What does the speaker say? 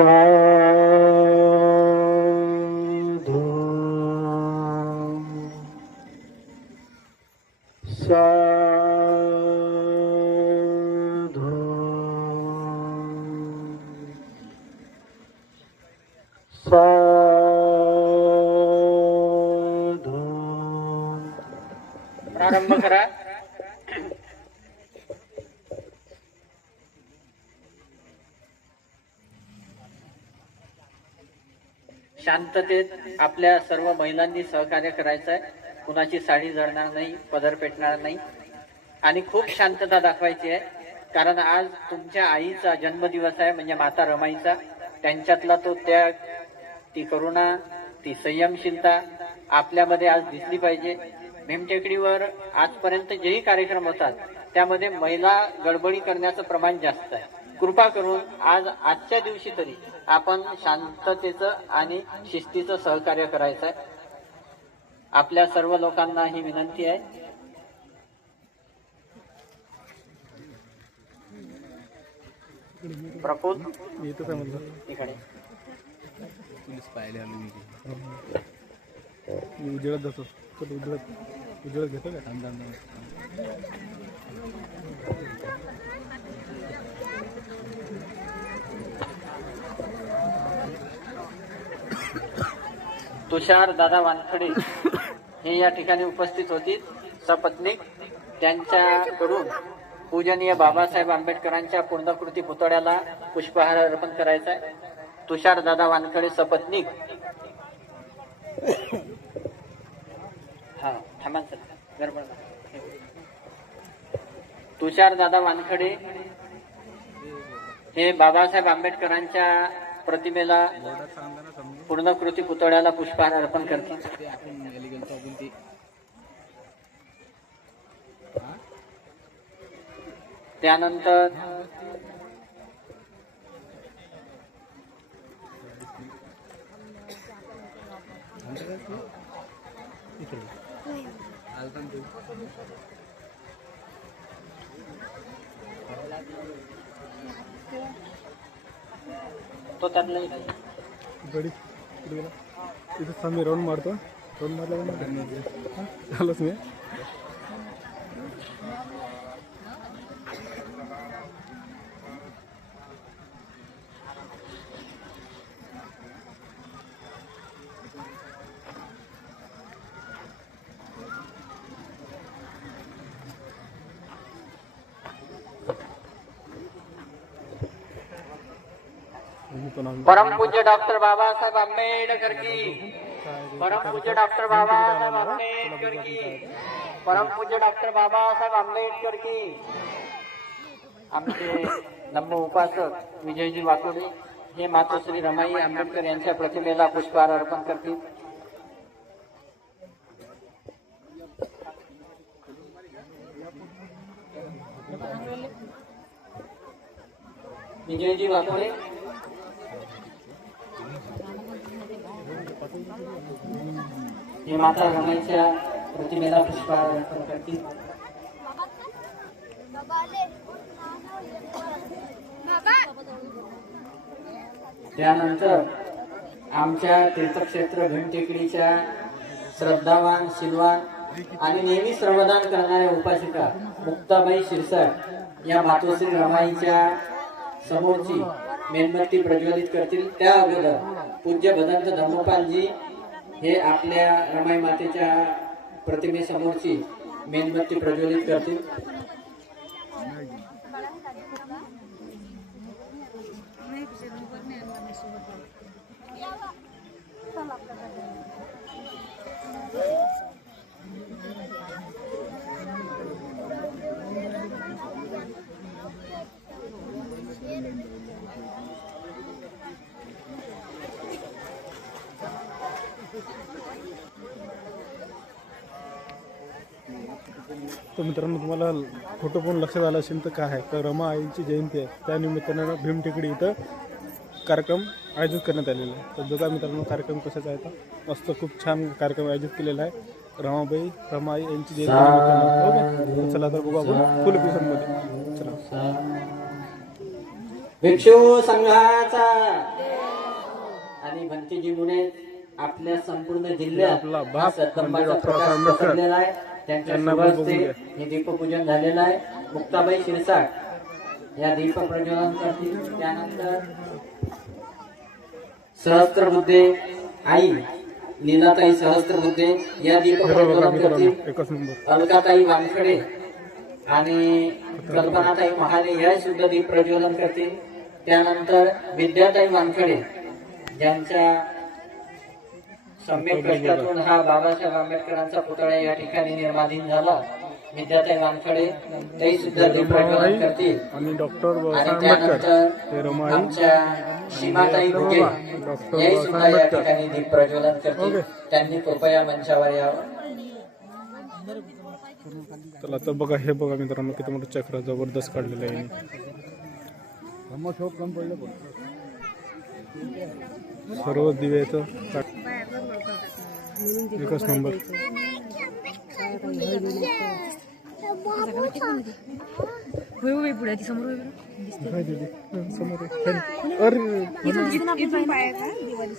साधु साधु साधु प्रारंभ करा. शांततेत आपल्या सर्व महिलांनी सहकार्य करायचं आहे. कुणाची साडी जळणार नाही, पदर पेटणार नाही आणि खूप शांतता दाखवायची आहे. कारण आज तुमच्या आईचा जन्मदिवस आहे, म्हणजे माता रमाईचा. त्यांच्यातला तो त्याग, ती करुणा, ती संयमशीलता आपल्यामध्ये आज दिसली पाहिजे. भीमटेकडीवर आजपर्यंत जेही कार्यक्रम होतात त्यामध्ये महिला गडबडी करण्याचं प्रमाण जास्त आहे. कृपा करून आजच्या दिवशी तरी आपण शांततेचं आणि शिस्तीचं सहकार्य करायचं आहे. आपल्या सर्व लोकांना ही विनंती आहे. प्रफुल्ल इकडे उजेडत जातो उजेडत घेतो का तुषार दादा वानखडे हे या ठिकाणी उपस्थित होती. सपत्नीक त्यांच्याकडून पूजनीय बाबासाहेब आंबेडकरांच्या पूर्णकृती पुतळ्याला पुष्पहार अर्पण करायचा आहे. तुषार दादा वानखडे सपत्नीक. हा थांबा सर, गडबड. तुषार दादा वानखडे हे बाबासाहेब आंबेडकरांच्या प्रतिमेला पूर्णकृती पुतळ्याला पुष्पहार अर्पण करतील. त्यानंतर तो त्यातला गडी इथं मी राऊंड मारतो. राऊंड मारला झालंच मी. परम पूज्य डॉक्टर बाबासाहेब आंबेडकर की, परम पूज्य डॉक्टर बाबासाहेब आंबेडकर की, परम पूज्य डॉक्टर बाबासाहेब आंबेडकर की. आमचे नम्र उपासक विजयजी वाकोडे हे मातोश्री रमाई आंबेडकर यांच्या प्रतिमेला पुष्पहार अर्पण करतील. विजयजी वाकोडे हे माता रमाईच्या प्रतिमेला पुष्पहार अर्पण करतील. त्यानंतर आमच्या तीर्थक्षेत्र भीमटेकडीच्या श्रद्धावान, शिलवान आणि नेहमी श्रमदान करणाऱ्या उपासिका मुक्ताबाई शिरसाट या मातोश्री रमाईच्या समोरची मेणबत्ती प्रज्वलित करतील. त्या अगोदर पूज्य भदंत धर्मपालजी हे आपल्या रमाई मातेच्या प्रतिमेसमोरची मेणबत्ती प्रज्वलित करतील. तर मित्रांनो, तुम्हाला फोटो पण लक्षात आला असेल तर काय आहे, तर रमा आईची जयंती आहे. त्यानिमित्तानं भीमटेकडी इथं कार्यक्रम आयोजित करण्यात आलेला आहे. तर बघा मित्रांनो, कार्यक्रम कशाचा आहे तर मस्त खूप छान कार्यक्रम आयोजित केलेला आहे रमाई यांची जयंती निमित्तानं. ओके, चला तर बघू आपण फुल एपिसोडमध्ये. चला. भिक्षू संघाचा भंतेजीमुळे आपल्या संपूर्ण जिल्ह्यात आपला बाप हा सद्गंधाचा म्हणजे डॉक्टर प्रकाश आंबेडकर पसरलेला आहे. त्यांच्या यांना शुभ आपण हस्ते बघूया. हे दीपपूजन झालेलं आहे. मुक्ताबाई शिरसाट या दीप प्रज्वलन करतील. त्यानंतर सहस्त्रबुद्धे आई लीलाताई सहस्त्रबुद्धे या दीप हे बघा प्रज्वलन मित्रांनो, करतील. एकच नंबर. अलकाताई वानखडे आणि कल्पनाताई महाले या सुद्धा दीप प्रज्वलन करतील. त्यानंतर विद्याताई वानखडे ज्यांच्या सम्यक कष्टातून हा बाबासाहेब आंबेडकरांचा पुतळा या ठिकाणी निर्माण झाला. विद्याताई वानखडे ते सुद्धा दीप प्रज्वलन करतील. आणि डॉक्टर आणि बाबासाहेब आंबेडकर त्यानंतर हे रमाई आमच्या सीमाताई घुगे डॉक्टर याही बाबासाहेब सुद्धा या आंबेडकर. ठिकाणी दीप प्रज्वलन करतील. ओके. त्यांनी कृपया मंचावर यावं. चला तर बघा, हे बघा मित्रांनो किती मोठं चक्र जबरदस्त काढलेलं आहे सर्व दिव्याचं एकच नंबर. पुढे समोर काय दीदी? समोर आहे. अरे इथून पाय का दिवाळी